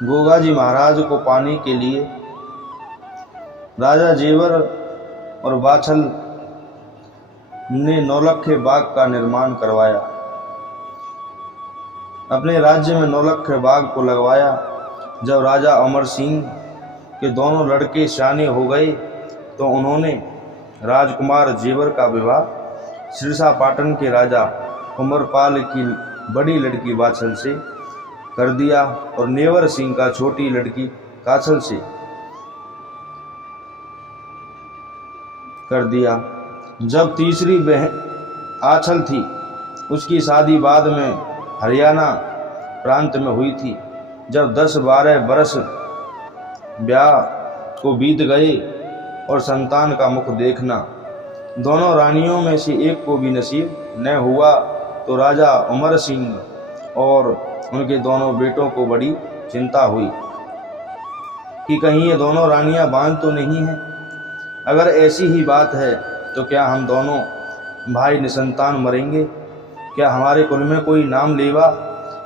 गोगा जी महाराज को पाने के लिए राजा जेवर और बाछल ने नौलखे बाग का निर्माण करवाया। अपने राज्य में नौलखे बाग को लगवाया। जब राजा अमर सिंह के दोनों लड़के शाने हो गए तो उन्होंने राजकुमार जेवर का विवाह सिरसा पाटन के राजा कुंवरपाल की बड़ी लड़की बाछल से कर दिया और नेवर सिंह का छोटी लड़की काछल से कर दिया। जब तीसरी बहन आछल थी, उसकी शादी बाद में हरियाणा प्रांत में हुई थी। जब 10-12 बरस ब्याह को बीत गए और संतान का मुख देखना दोनों रानियों में से एक को भी नसीब न हुआ तो राजा अमर सिंह और उनके दोनों बेटों को बड़ी चिंता हुई कि कहीं ये दोनों रानियां बांझ तो नहीं हैं। अगर ऐसी ही बात है तो क्या हम दोनों भाई निसंतान मरेंगे? क्या हमारे कुल में कोई नाम लेवा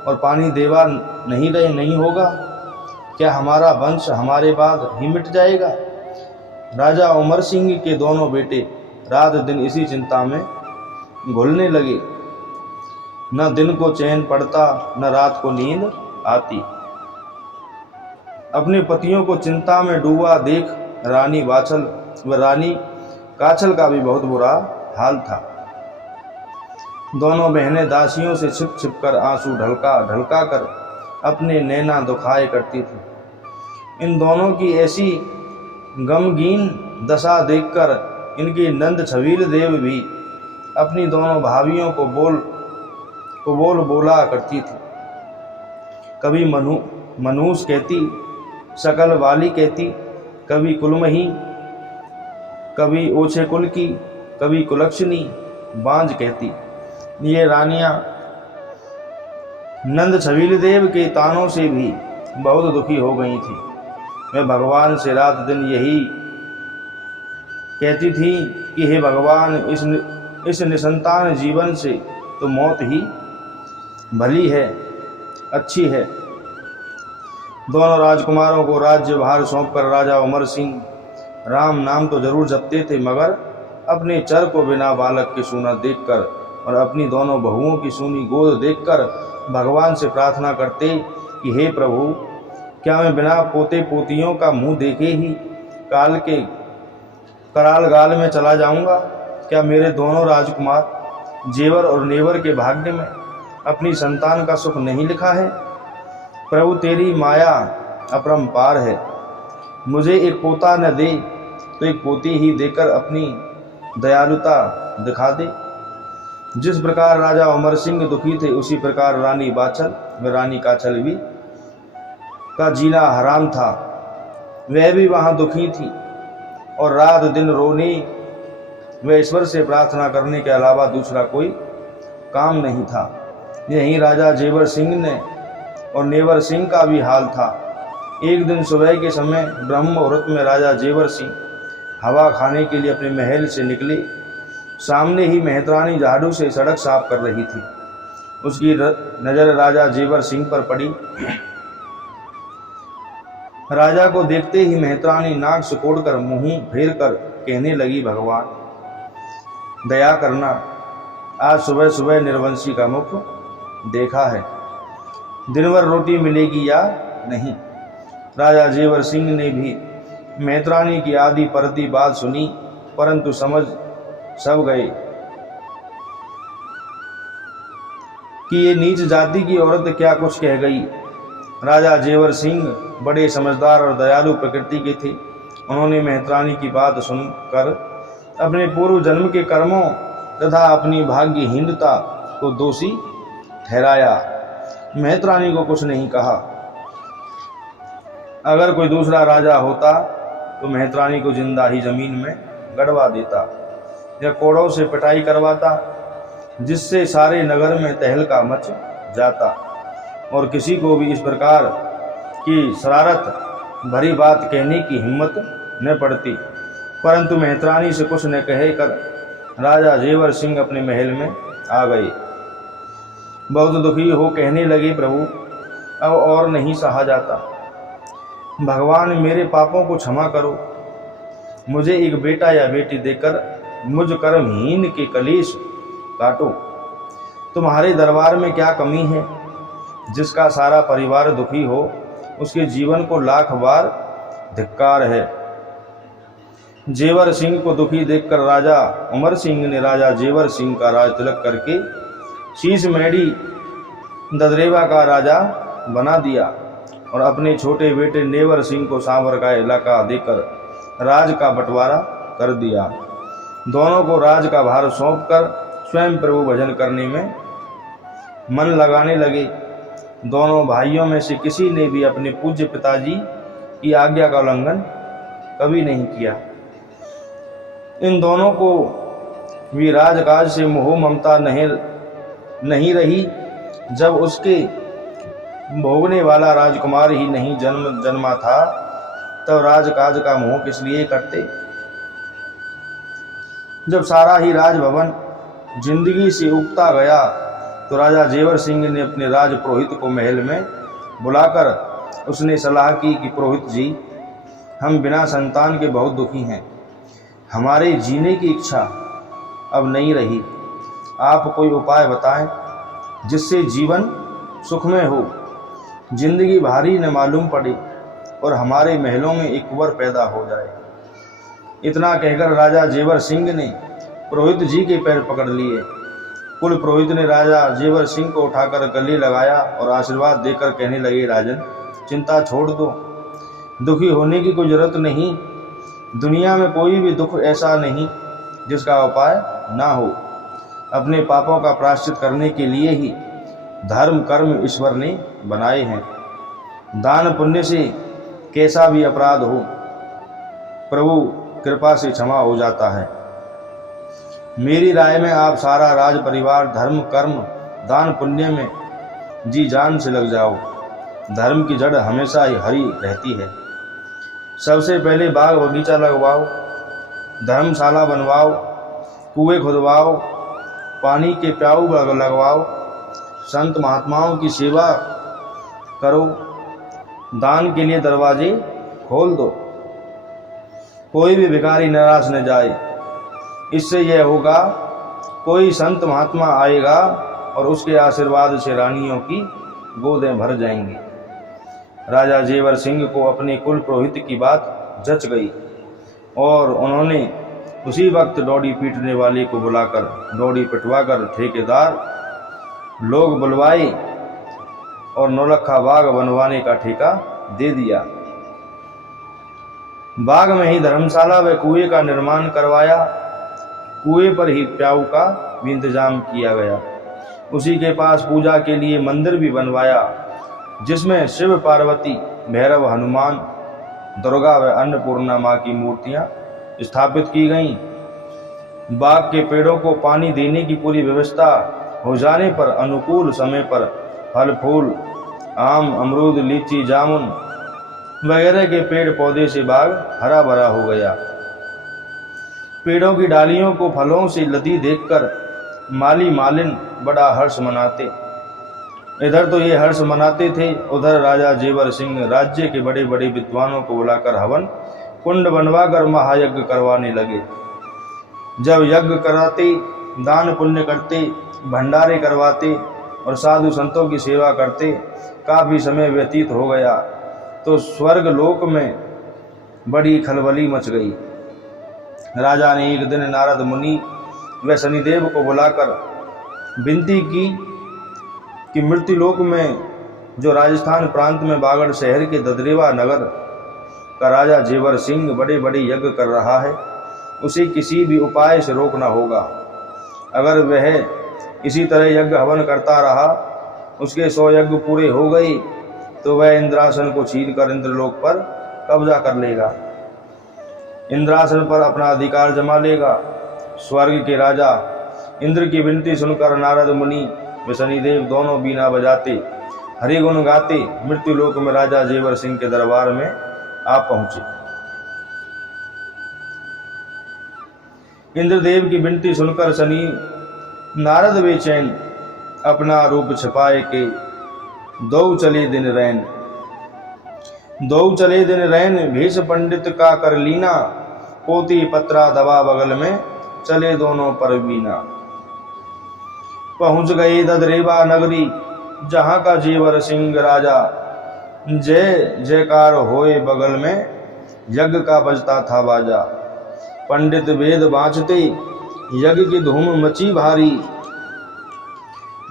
और पानी देवा नहीं होगा? क्या हमारा वंश हमारे बाद ही मिट जाएगा? राजा उमर सिंह के दोनों बेटे रात दिन इसी चिंता में घुलने लगे। न दिन को चैन पड़ता, न रात को नींद आती। अपने पतियों को चिंता में डूबा देख रानी बाछल व रानी काछल का भी बहुत बुरा हाल था। दोनों बहनें दासियों से छिप छिप कर आंसू ढलका कर अपने नैना दुखाए करती थी। इन दोनों की ऐसी गमगीन दशा देखकर इनके नंद छबील देव भी अपनी दोनों भाभियों को बोला करती थी। कभी मनूस कहती, सकल वाली कहती, कभी कुलमही, कभी ओछे कुल की, कभी कुलक्षणी बांझ कहती। ये रानियां नंद छबील देव के तानों से भी बहुत दुखी हो गई थी। मैं भगवान से रात दिन यही कहती थी कि हे भगवान, इस निसंतान जीवन से तो मौत ही भली है, अच्छी है। दोनों राजकुमारों को राज्य भार सौंपकर राजा उमर सिंह राम नाम तो जरूर जपते थे, मगर अपने चर को बिना बालक के सूना देखकर और अपनी दोनों बहुओं की सूनी गोद देखकर भगवान से प्रार्थना करते कि हे प्रभु, क्या मैं बिना पोते पोतियों का मुंह देखे ही काल के कराल गाल में चला जाऊंगा? क्या मेरे दोनों राजकुमार जेवर और नेवर के भाग्य में अपनी संतान का सुख नहीं लिखा है? प्रभु, तेरी माया अपरंपार है। मुझे एक पोता न दे तो एक पोती ही देकर अपनी दयालुता दिखा दे। जिस प्रकार राजा उमर सिंह दुखी थे, उसी प्रकार रानी बाछल व रानी काछल भी का जीना हराम था। वह भी वहाँ दुखी थी और रात दिन रोने व ईश्वर से प्रार्थना करने के अलावा दूसरा कोई काम नहीं था। यही राजा जेवर सिंह ने और नेवर सिंह का भी हाल था। एक दिन सुबह के समय ब्रह्म मुहूर्त में राजा जेवर सिंह हवा खाने के लिए अपने महल से निकले। सामने ही मेहतरानी झाड़ू से सड़क साफ कर रही थी। उसकी नज़र राजा जेवर सिंह पर पड़ी। राजा को देखते ही मेहतरानी नाक सिकोड़कर मुंह फेर कर कहने लगी, भगवान दया करना, आज सुबह सुबह निर्वंशी का मुख देखा है, दिन भर रोटी मिलेगी या नहीं? राजा जेवर सिंह ने भी मेहतरानी की आधी परती बात सुनी, परंतु समझ सब गए कि ये नीच जाति की औरत क्या कुछ कह गई। राजा जेवर सिंह बड़े समझदार और दयालु प्रकृति के थे। उन्होंने मेहतरानी की बात सुनकर अपने पूर्व जन्म के कर्मों तथा अपनी भाग्यहीनता को दोषी ठहराया। मेहतरानी को कुछ नहीं कहा। अगर कोई दूसरा राजा होता तो मेहतरानी को जिंदा ही जमीन में गड़वा देता या कोड़ों से पिटाई करवाता, जिससे सारे नगर में तहलका मच जाता और किसी को भी इस प्रकार की शरारत भरी बात कहने की हिम्मत न पड़ती। परंतु मेहतरानी से कुछ न कहे कर राजा जेवर सिंह अपने महल में आ गए। बहुत दुखी हो कहने लगे, प्रभु अब और नहीं सहा जाता, भगवान मेरे पापों को क्षमा करो, मुझे एक बेटा या बेटी देकर मुझ कर्महीन के कलेश काटो। तुम्हारे दरबार में क्या कमी है? जिसका सारा परिवार दुखी हो उसके जीवन को लाख बार धिक्कार है। जेवर सिंह को दुखी देखकर राजा उमर सिंह ने राजा जेवर सिंह का राज तिलक करके शीश मेढ़ी ददरेवा का राजा बना दिया और अपने छोटे बेटे नेवर सिंह को सांवर का इलाका देकर राज का बंटवारा कर दिया। दोनों को राज का भार सौंपकर स्वयं प्रभु भजन करने में मन लगाने लगे। दोनों भाइयों में से किसी ने भी अपने पूज्य पिताजी की आज्ञा का उल्लंघन कभी नहीं किया। इन दोनों को भी राजकाज से मोह ममता नहीं रही। जब उसके भोगने वाला राजकुमार ही नहीं जन्मा था तब राजकाज का मोह किस लिए करते। जब सारा ही राजभवन जिंदगी से उगता गया तो राजा जेवर सिंह ने अपने राज पुरोहित को महल में बुलाकर उसने सलाह की कि पुरोहित जी, हम बिना संतान के बहुत दुखी हैं। हमारे जीने की इच्छा अब नहीं रही। आप कोई उपाय बताएं जिससे जीवन सुखमय हो, जिंदगी भारी न मालूम पड़े और हमारे महलों में एक कुंवर पैदा हो जाए। इतना कहकर राजा जेवर सिंह ने पुरोहित जी के पैर पकड़ लिए। कुल पुरोहित ने राजा जेवर सिंह को उठाकर गले लगाया और आशीर्वाद देकर कहने लगे, राजन चिंता छोड़ दो, दुखी होने की कोई जरूरत नहीं। दुनिया में कोई भी दुख ऐसा नहीं जिसका उपाय ना हो। अपने पापों का प्रायश्चित करने के लिए ही धर्म कर्म ईश्वर ने बनाए हैं। दान पुण्य से कैसा भी अपराध हो प्रभु कृपा से क्षमा हो जाता है। मेरी राय में आप सारा राज परिवार धर्म कर्म दान पुण्य में जी जान से लग जाओ। धर्म की जड़ हमेशा ही हरी रहती है। सबसे पहले बाग बगीचा लगवाओ, धर्मशाला बनवाओ, कुएं खुदवाओ, पानी के प्याऊ लगवाओ, संत महात्माओं की सेवा करो, दान के लिए दरवाजे खोल दो। कोई भी भिखारी निराश न जाए। इससे यह होगा कोई संत महात्मा आएगा और उसके आशीर्वाद से रानियों की गोदें भर जाएंगी। राजा जेवर सिंह को अपने कुल पुरोहित की बात जच गई और उन्होंने उसी वक्त डोडी पीटने वाले को बुलाकर डोडी पिटवाकर ठेकेदार लोग बुलवाए और नौलखा बाग बनवाने का ठेका दे दिया। बाग में ही धर्मशाला व कुएं का निर्माण करवाया। कुएं पर ही प्याऊ का भी इंतजाम किया गया। उसी के पास पूजा के लिए मंदिर भी बनवाया जिसमें शिव पार्वती भैरव हनुमान दुर्गा व अन्नपूर्णा माँ की मूर्तियाँ स्थापित की गईं। बाग के पेड़ों को पानी देने की पूरी व्यवस्था हो जाने पर अनुकूल समय पर फल फूल आम अमरूद लीची जामुन वगैरह के पेड़ पौधे से बाग हरा भरा हो गया। पेड़ों की डालियों को फलों से लदी देखकर माली मालिन बड़ा हर्ष मनाते। इधर तो ये हर्ष मनाते थे, उधर राजा जेवर सिंह राज्य के बड़े बड़े विद्वानों को बुलाकर हवन कुंड बनवाकर महायज्ञ करवाने लगे। जब यज्ञ कराते, दान पुण्य करते, भंडारे करवाते और साधु संतों की सेवा करते काफ़ी समय व्यतीत हो गया तो स्वर्ग लोक में बड़ी खलबली मच गई। राजा ने एक दिन नारद मुनि व शनिदेव को बुलाकर विनती की कि मृत्युलोक में जो राजस्थान प्रांत में बागड़ शहर के ददरेवा नगर का राजा जेवर सिंह बड़े बड़े यज्ञ कर रहा है, उसे किसी भी उपाय से रोकना होगा। अगर वह इसी तरह यज्ञ हवन करता रहा, उसके 100 यज्ञ पूरे हो गए तो वह इंद्रासन को छीनकर इंद्रलोक पर कब्जा कर लेगा, इंद्रासन पर अपना अधिकार जमा लेगा। स्वर्ग के राजा इंद्र की विनती सुनकर नारद मुनि व शनिदेव दोनों बीना बजाते हरिगुण गाते मृत्युलोक में राजा जेवर सिंह के दरबार में आ पहुंचे। इंद्रदेव की विनती सुनकर शनि नारद बेचैन अपना रूप छिपाए के दो चले दिन रैन। दो चले दिन रैन भेष पंडित का कर लीना, पोती पत्रा दबा बगल में चले दोनों परवीना। पहुंच गए ददरेवा नगरी जहां का जेवर सिंह राजा, जय जयकार होए बगल में यज्ञ का बजता था बाजा। पंडित वेद बाँचते यज्ञ की धूम मची भारी,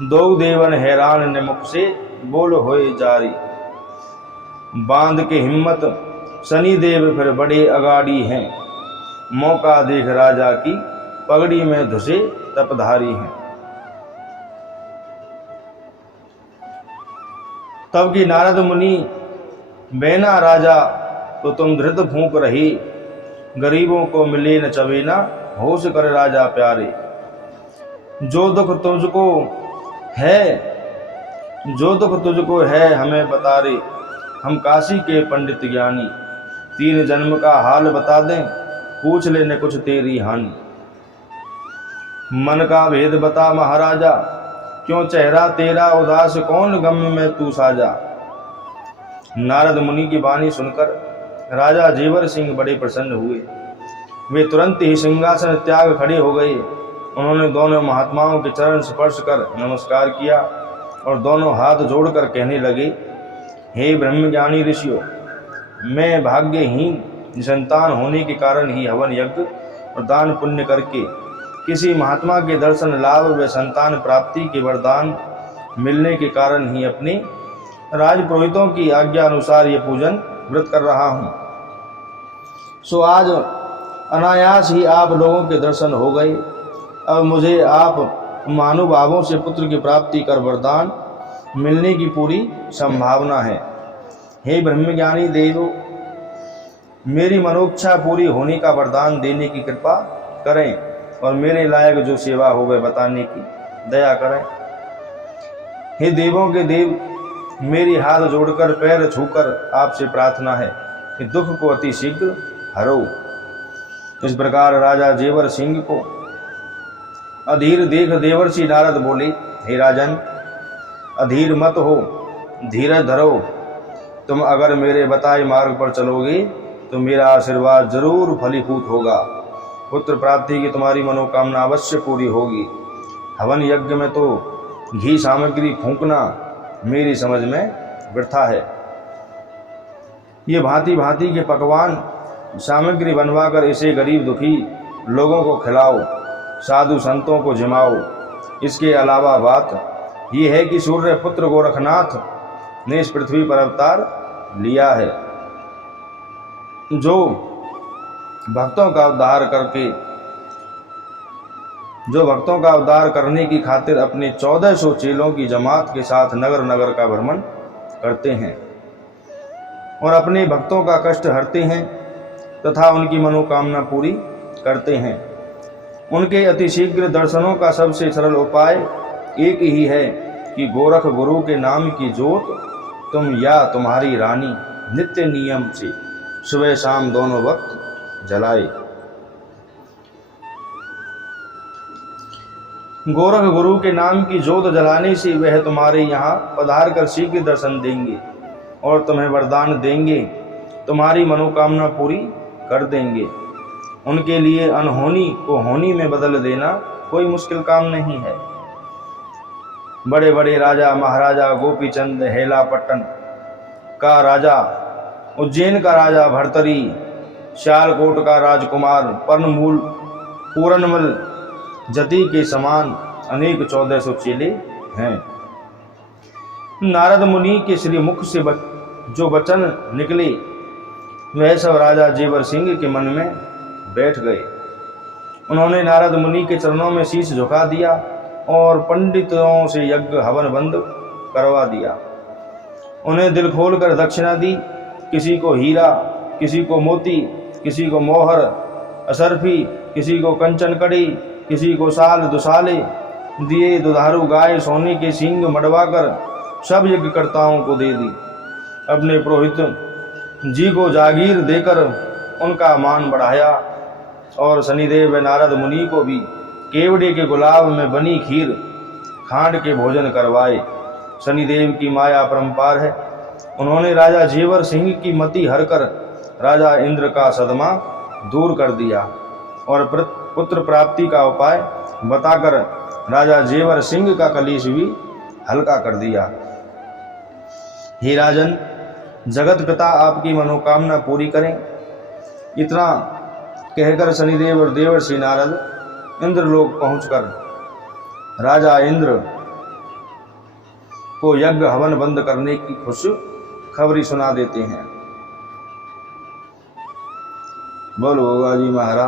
दो देवन हैरान ने मुख से बोल होए जारी। बांध के हिम्मत शनि देव फिर बड़े अगाड़ी हैं, मौका देख राजा की पगड़ी में धुसे तपधारी हैं। तब की नारद मुनि बैना राजा, तो तुम धृत फूंक रही, गरीबों को मिले न चवेना, होश कर राजा प्यारे। जो दुख तुझको है हमें बता रे, हम काशी के पंडित ज्ञानी, 3 जन्म का हाल बता दें, पूछ लेने कुछ तेरी हानि। मन का भेद बता महाराजा, क्यों चेहरा तेरा उदास, कौन गम में तू साजा। नारद मुनि की वाणी सुनकर राजा जेवर सिंह बड़े प्रसन्न हुए। वे तुरंत ही सिंहासन त्याग खड़े हो गए। उन्होंने दोनों महात्माओं के चरण स्पर्श कर नमस्कार किया और दोनों हाथ जोड़कर कहने लगे, हे ब्रह्मज्ञानी ऋषियों, मैं भाग्यहीन निसंतान होने के कारण ही हवन यज्ञ और दान पुण्य करके किसी महात्मा के दर्शन लाभ व संतान प्राप्ति के वरदान मिलने के कारण ही अपने राजपुरोहितों की आज्ञा अनुसार ये पूजन व्रत कर रहा हूँ। सो आज अनायास ही आप लोगों के दर्शन हो गए। अब मुझे आप महानुभावों से पुत्र की प्राप्ति कर वरदान मिलने की पूरी संभावना है। हे ब्रह्मज्ञानी देवो, मेरी मनोच्छा पूरी होने का वरदान देने की कृपा करें और मेरे लायक जो सेवा हो वह बताने की दया करें। हे देवों के देव, मेरी हाथ जोड़कर पैर छूकर आपसे प्रार्थना है कि दुख को अति शीघ्र हरो। इस प्रकार राजा जेवर सिंह को अधीर देख देवर्षि नारद बोले, हे राजन, अधीर मत हो, धीरज धरो। तुम अगर मेरे बताए मार्ग पर चलोगे तो मेरा आशीर्वाद जरूर फलीभूत होगा। पुत्र प्राप्ति की तुम्हारी मनोकामना अवश्य पूरी होगी। हवन यज्ञ में तो घी सामग्री फूंकना मेरी समझ में वृथा है। ये भांति भांति के पकवान सामग्री बनवाकर इसे गरीब दुखी लोगों को खिलाओ, साधु संतों को जिमाओ। इसके अलावा बात यह है कि सूर्य पुत्र गोरखनाथ ने इस पृथ्वी पर अवतार लिया है, जो भक्तों का उद्धार करने की खातिर अपने 1400 चेलों की जमात के साथ नगर नगर का भ्रमण करते हैं और अपने भक्तों का कष्ट हरते हैं तथा उनकी मनोकामना पूरी करते हैं। उनके अतिशीघ्र दर्शनों का सबसे सरल उपाय एक ही है कि गोरख गुरु के नाम की जोत तुम या तुम्हारी रानी नित्य नियम से सुबह शाम दोनों वक्त जलाए। गोरख गुरु के नाम की जोत जलाने से वह तुम्हारे यहाँ पधार कर शीघ्र दर्शन देंगे और तुम्हें वरदान देंगे, तुम्हारी मनोकामना पूरी कर देंगे। उनके लिए अनहोनी को होनी में बदल देना कोई मुश्किल काम नहीं है। बड़े बड़े राजा महाराजा गोपीचंद, हेलापट्टन का राजा, उज्जैन का राजा भर्तरी, श्यालकोट का राजकुमार परनमूल, पूरनमल जति के समान अनेक 1400 चेले हैं। नारद मुनि के श्री मुख से जो वचन निकले वह सब राजा जेवर सिंह के मन में बैठ गए। उन्होंने नारद मुनि के चरणों में शीश झुका दिया और पंडितों से यज्ञ हवन बंद करवा दिया। उन्हें दिल खोलकर दक्षिणा दी। किसी को हीरा, किसी को मोती, किसी को मोहर असरफी, किसी को कंचन कड़ी, किसी को साल दुसाले दिए। दुधारू गाय सोने के सींग मड़वाकर सब यज्ञकर्ताओं को दे दी। अपने पुरोहित जी को जागीर देकर उनका मान बढ़ाया और शनिदेव व नारद मुनि को भी केवड़े के गुलाब में बनी खीर खांड के भोजन करवाए। शनिदेव की माया परंपार है, उन्होंने राजा जेवर सिंह की मति हरकर राजा इंद्र का सदमा दूर कर दिया और पुत्र प्राप्ति का उपाय बताकर राजा जेवर सिंह का कलेश भी हल्का कर दिया। हे राजन, जगत पिता आपकी मनोकामना पूरी करें। इतना कहकर शनिदेव और देवर्षि नारद इंद्रलोक पहुंचकर राजा इंद्र को यज्ञ हवन बंद करने की खुश खबरी सुना देते हैं। बोलो जी महाराज।